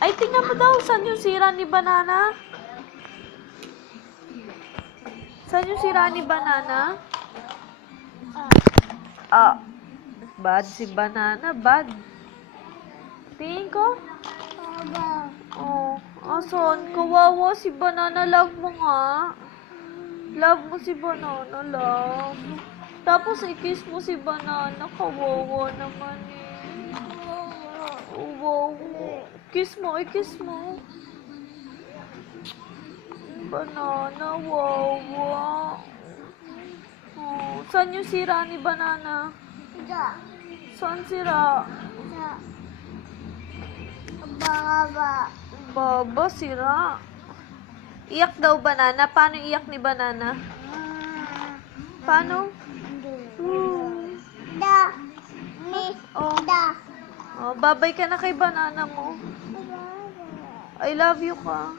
Ay, tingnan mo daw. Saan yung sira ni Banana? Saan yung sira ni Banana? Ah, bad si Banana. Bad. Tingin ko. Oh, asan? Kawawa si Banana. Love mo nga. Love mo si Banana, love. Tapos i-kiss mo si Banana. Kawawa naman eh. Oh, wow. Kiss mo, i-kiss mo. Banana, wawa. Oh, saan yung sira ni Banana? Saan sira? Baba, sira. Iyak daw Banana. Paano iyak ni Banana? Paano? Oh. Oh, babay ka na kay Banana mo. I love you ka.